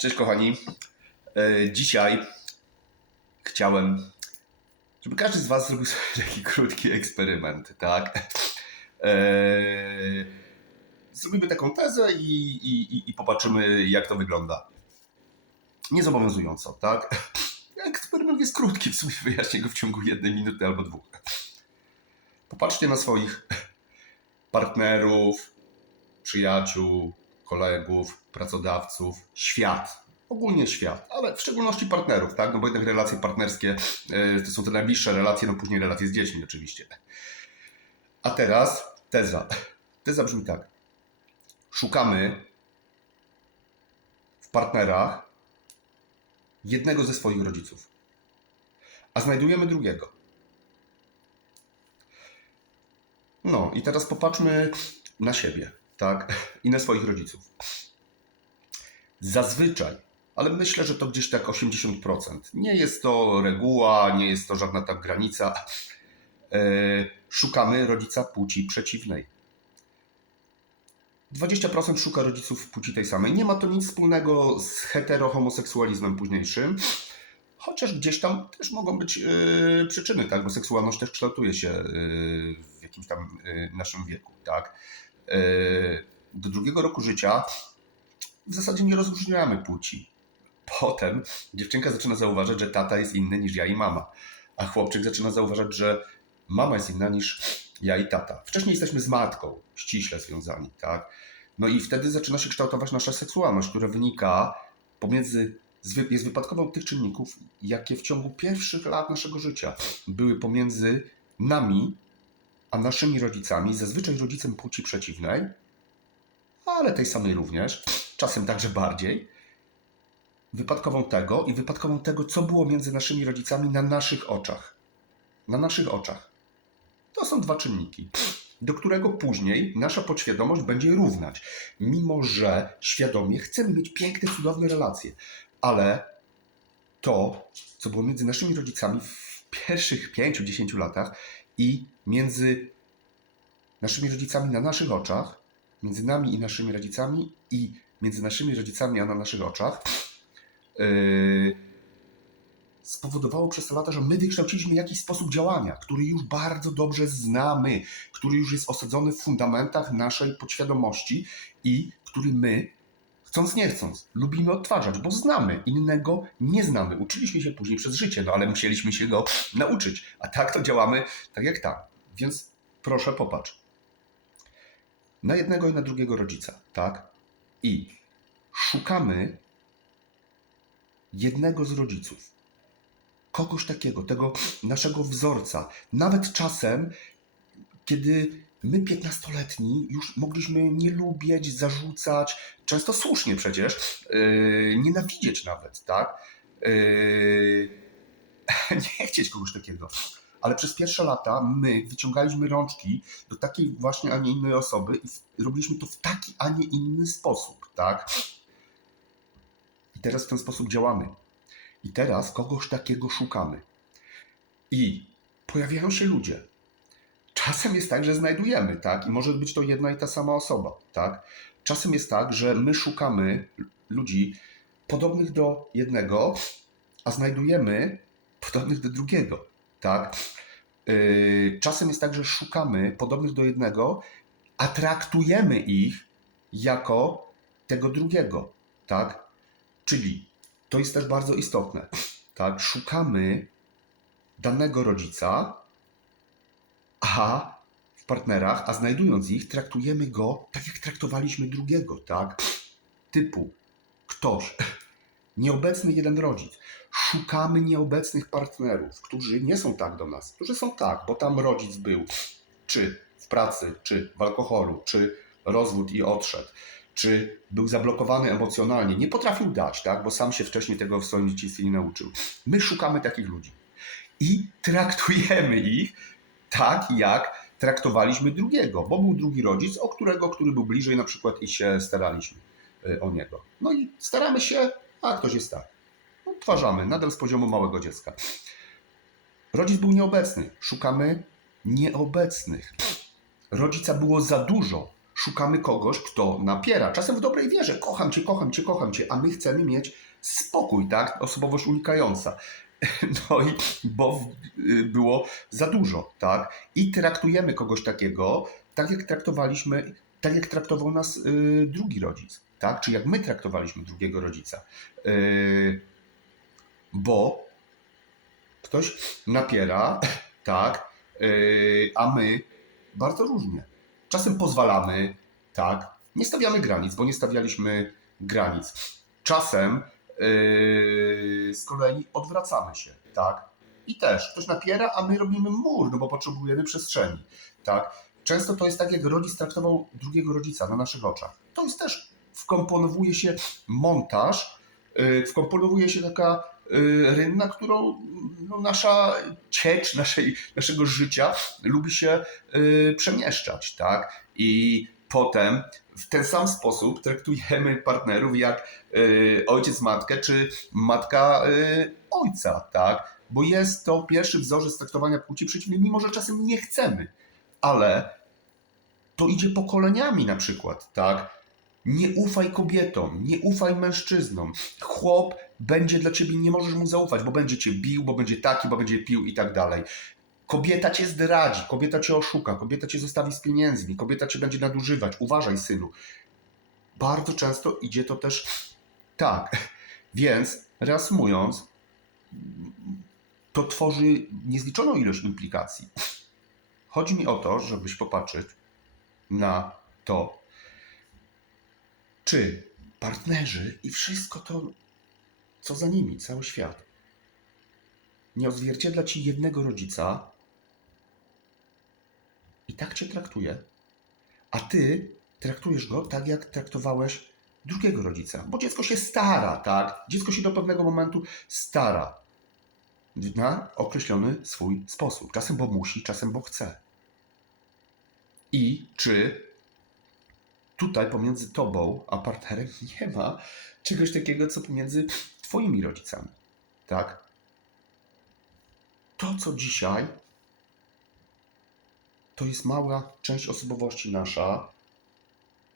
Cześć kochani. E, Dzisiaj chciałem, żeby każdy z Was zrobił sobie taki krótki eksperyment, tak? E, Zrobimy taką tezę i, i, i- popatrzymy, jak to wygląda. Niezobowiązująco, tak? Eksperyment jest krótki, w sumie wyjaśnię go w ciągu jednej minuty albo dwóch. Popatrzcie na swoich partnerów, przyjaciół, kolegów, pracodawców, świat. Ogólnie świat, ale w szczególności partnerów, tak? No bo jednak relacje partnerskie e, to są te najbliższe relacje, no później relacje z dziećmi oczywiście. A teraz teza. Teza brzmi tak. Szukamy w partnerach jednego ze swoich rodziców, a znajdujemy drugiego. No i teraz popatrzmy na siebie, tak? I na swoich rodziców. Zazwyczaj, ale myślę, że to gdzieś tak 80%. Nie jest to reguła, nie jest to żadna tam granica. E, szukamy rodzica płci przeciwnej. 20% szuka rodziców płci tej samej. Nie ma to nic wspólnego z heterohomoseksualizmem późniejszym. Chociaż gdzieś tam też mogą być e, przyczyny, tak? Bo seksualność też kształtuje się e, w jakimś tam e, naszym wieku, tak? E, do drugiego roku życia w zasadzie nie rozróżniamy płci. Potem dziewczynka zaczyna zauważać, że tata jest inny niż ja i mama, a chłopczyk zaczyna zauważać, że mama jest inna niż ja i tata. Wcześniej jesteśmy z matką ściśle związani, tak? No i wtedy zaczyna się kształtować nasza seksualność, która wynika pomiędzy, jest wypadkową tych czynników, jakie w ciągu pierwszych lat naszego życia były pomiędzy nami a naszymi rodzicami, zazwyczaj rodzicem płci przeciwnej, ale tej samej również, czasem także bardziej, wypadkową tego i wypadkową tego, co było między naszymi rodzicami na naszych oczach. Na naszych oczach. To są dwa czynniki, do którego później nasza podświadomość będzie równać. Mimo, że świadomie chcemy mieć piękne, cudowne relacje, ale to, co było między naszymi rodzicami w pierwszych 5-10 latach i między naszymi rodzicami na naszych oczach, między nami i naszymi rodzicami i między naszymi rodzicami a na naszych oczach, yy, spowodowało przez te lata, że my wykształciliśmy jakiś sposób działania, który już bardzo dobrze znamy, który już jest osadzony w fundamentach naszej podświadomości i który my, chcąc nie chcąc, lubimy odtwarzać, bo znamy, innego nie znamy. Uczyliśmy się później przez życie, no ale musieliśmy się go nauczyć, a tak to działamy tak jak tam. Więc proszę popatrz. Na jednego i na drugiego rodzica, tak? I szukamy jednego z rodziców. Kogoś takiego, tego naszego wzorca. Nawet czasem, kiedy my, 15-letni, już mogliśmy nie lubić, zarzucać, często słusznie przecież, yy, nienawidzieć nawet, tak? Yy, nie chcieć kogoś takiego. Ale przez pierwsze lata my wyciągaliśmy rączki do takiej właśnie, a nie innej osoby i robiliśmy to w taki, a nie inny sposób, tak? I teraz w ten sposób działamy. I teraz kogoś takiego szukamy. I pojawiają się ludzie. Czasem jest tak, że znajdujemy, tak? I może być to jedna i ta sama osoba, tak? Czasem jest tak, że my szukamy ludzi podobnych do jednego, a znajdujemy podobnych do drugiego, tak? Yy, Czasem jest tak, że szukamy podobnych do jednego, a traktujemy ich jako tego drugiego, tak? Czyli to jest też bardzo istotne, tak? Szukamy danego rodzica, a w partnerach, a znajdując ich, traktujemy go tak, jak traktowaliśmy drugiego, tak? Typu ktoś, nieobecny jeden rodzic. Szukamy nieobecnych partnerów, którzy nie są tak do nas, którzy są tak, bo tam rodzic był, czy w pracy, czy w alkoholu, czy rozwód i odszedł, czy był zablokowany emocjonalnie, nie potrafił dać, tak, bo sam się wcześniej tego w swoim dzieciństwie nie nauczył. My szukamy takich ludzi i traktujemy ich tak, jak traktowaliśmy drugiego, bo był drugi rodzic, o którego, który był bliżej na przykład i się staraliśmy y, o niego. No i staramy się, a ktoś jest tak. Odtwarzamy, nadal z poziomu małego dziecka. Rodzic był nieobecny, szukamy nieobecnych. Rodzica było za dużo, szukamy kogoś, kto napiera. Czasem w dobrej wierze, kocham cię, kocham cię, kocham cię, a my chcemy mieć spokój, tak? Osobowość unikająca. No i bo y, było za dużo, tak? I traktujemy kogoś takiego, tak jak traktowaliśmy, tak jak traktował nas y, drugi rodzic, tak? Czy jak my traktowaliśmy drugiego rodzica. Y, bo ktoś napiera, tak? A my bardzo różnie. Czasem pozwalamy, tak? Nie stawiamy granic, bo nie stawialiśmy granic. Czasem z kolei odwracamy się, tak? I też ktoś napiera, a my robimy mur, no bo potrzebujemy przestrzeni, tak? Często to jest tak, jak rodzic traktował drugiego rodzica na naszych oczach. To jest też, wkomponowuje się montaż, yy, wkomponowuje się taka yy, rynna, którą no, nasza ciecz naszej, naszego życia lubi się yy, przemieszczać, tak? I potem w ten sam sposób traktujemy partnerów jak y, ojciec matkę, czy matka y, ojca, tak? Bo jest to pierwszy wzorzec traktowania płci przeciwnej, mimo że czasem nie chcemy, ale to idzie pokoleniami na przykład, tak? Nie ufaj kobietom, nie ufaj mężczyznom. Chłop będzie dla ciebie, nie możesz mu zaufać, bo będzie cię bił, bo będzie taki, bo będzie pił i tak dalej. Kobieta cię zdradzi, kobieta cię oszuka, kobieta cię zostawi z pieniędzmi, kobieta cię będzie nadużywać. Uważaj, synu. Bardzo często idzie to też tak. Więc reasumując, to tworzy niezliczoną ilość implikacji. Chodzi mi o to, żebyś popatrzeć na to, czy partnerzy i wszystko to, co za nimi, cały świat, nie odzwierciedla ci jednego rodzica i tak cię traktuje, a ty traktujesz go tak, jak traktowałeś drugiego rodzica. Bo dziecko się stara, tak? Dziecko się do pewnego momentu stara na określony swój sposób. Czasem bo musi, czasem bo chce. I czy tutaj pomiędzy tobą a partnerem nie ma czegoś takiego, co pomiędzy twoimi rodzicami, tak? To, co dzisiaj, to jest mała część osobowości nasza,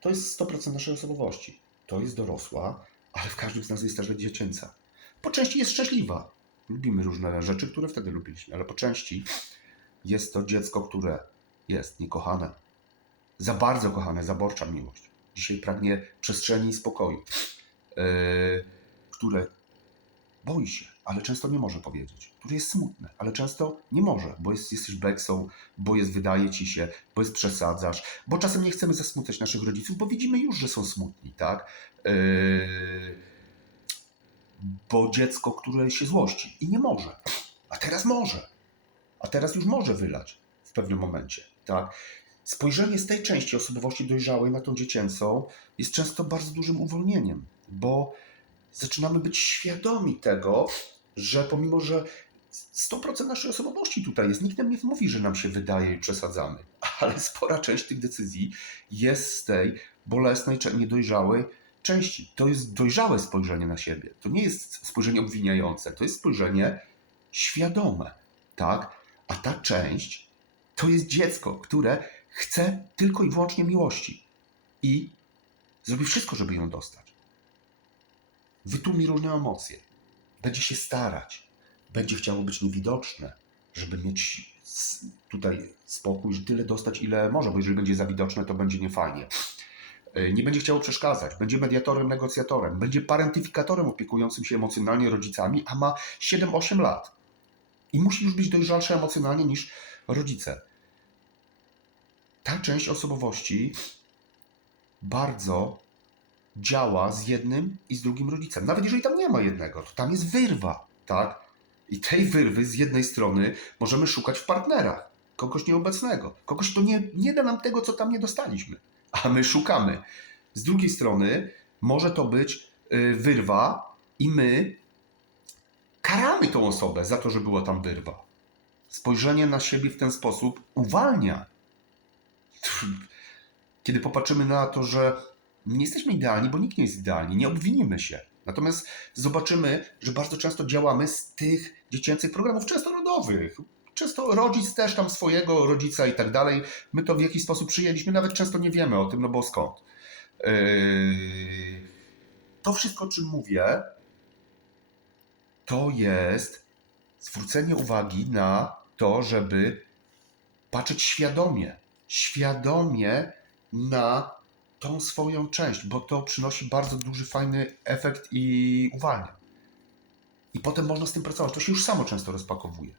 to jest 100% naszej osobowości. To jest dorosła, ale w każdym z nas jest też dziecięca. Po części jest szczęśliwa. Lubimy różne rzeczy, które wtedy lubiliśmy, ale po części jest to dziecko, które jest niekochane. Za bardzo kochane, zaborcza miłość. Dzisiaj pragnie przestrzeni i spokoju, yy, które boi się, ale często nie może powiedzieć. Które jest smutne, ale często nie może, bo jest, jesteś beksą, bo jest, wydaje ci się, bo jest przesadzasz, bo czasem nie chcemy zasmucać naszych rodziców, bo widzimy już, że są smutni, tak? Yy, bo dziecko, które się złości i nie może, a teraz może, a teraz już może wylać w pewnym momencie, tak? Spojrzenie z tej części osobowości dojrzałej na tą dziecięcą jest często bardzo dużym uwolnieniem, bo zaczynamy być świadomi tego, że pomimo, że 100% naszej osobowości tutaj jest, nikt nam nie mówi, że nam się wydaje i przesadzamy, ale spora część tych decyzji jest z tej bolesnej, niedojrzałej części. To jest dojrzałe spojrzenie na siebie. To nie jest spojrzenie obwiniające, to jest spojrzenie świadome, tak? A ta część to jest dziecko, które chce tylko i wyłącznie miłości i zrobi wszystko, żeby ją dostać. Wytłumi różne emocje, będzie się starać, będzie chciało być niewidoczne, żeby mieć tutaj spokój, że tyle dostać, ile może, bo jeżeli będzie za widoczne, to będzie niefajnie. E, Nie będzie chciało przeszkadzać, będzie mediatorem, negocjatorem, będzie parentyfikatorem opiekującym się emocjonalnie rodzicami, a ma 7-8 lat. I musi już być dojrzalszy emocjonalnie niż rodzice. Ta część osobowości bardzo działa z jednym i z drugim rodzicem. Nawet jeżeli tam nie ma jednego, to tam jest wyrwa, tak? I tej wyrwy z jednej strony możemy szukać w partnerach. Kogoś nieobecnego. Kogoś, kto nie, nie da nam tego, co tam nie dostaliśmy. A my szukamy. Z drugiej strony może to być y, wyrwa i my karamy tą osobę za to, że była tam wyrwa. Spojrzenie na siebie w ten sposób uwalnia. Kiedy popatrzymy na to, że nie jesteśmy idealni, bo nikt nie jest idealny, nie obwinimy się. Natomiast zobaczymy, że bardzo często działamy z tych dziecięcych programów, często rodowych. często rodzic też tam swojego rodzica i tak dalej. My to w jakiś sposób przyjęliśmy, nawet często nie wiemy o tym, no bo skąd. Yy, To wszystko, o czym mówię, to jest zwrócenie uwagi na to, żeby patrzeć świadomie, świadomie na tą swoją część, bo to przynosi bardzo duży, fajny efekt i uwalnia. I potem można z tym pracować. To się już samo często rozpakowuje.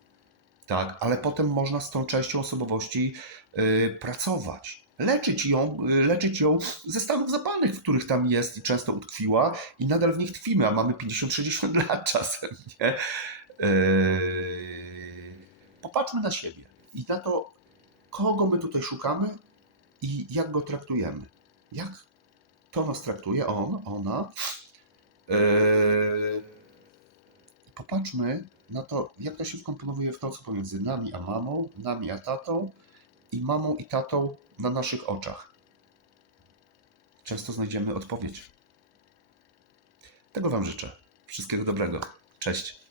Tak, ale potem można z tą częścią osobowości y, pracować. Leczyć ją, y, leczyć ją ze stanów zapalnych, w których tam jest i często utkwiła, i nadal w nich tkwimy, a mamy 50-60 lat czasem, nie? Yy, Popatrzmy na siebie i na to, kogo my tutaj szukamy i jak go traktujemy. Jak to nas traktuje, on, ona. Yy, Popatrzmy na to, jak to się wkomponowuje w to, co pomiędzy nami a mamą, nami a tatą i mamą i tatą na naszych oczach. Często znajdziemy odpowiedź. Tego Wam życzę. Wszystkiego dobrego. Cześć.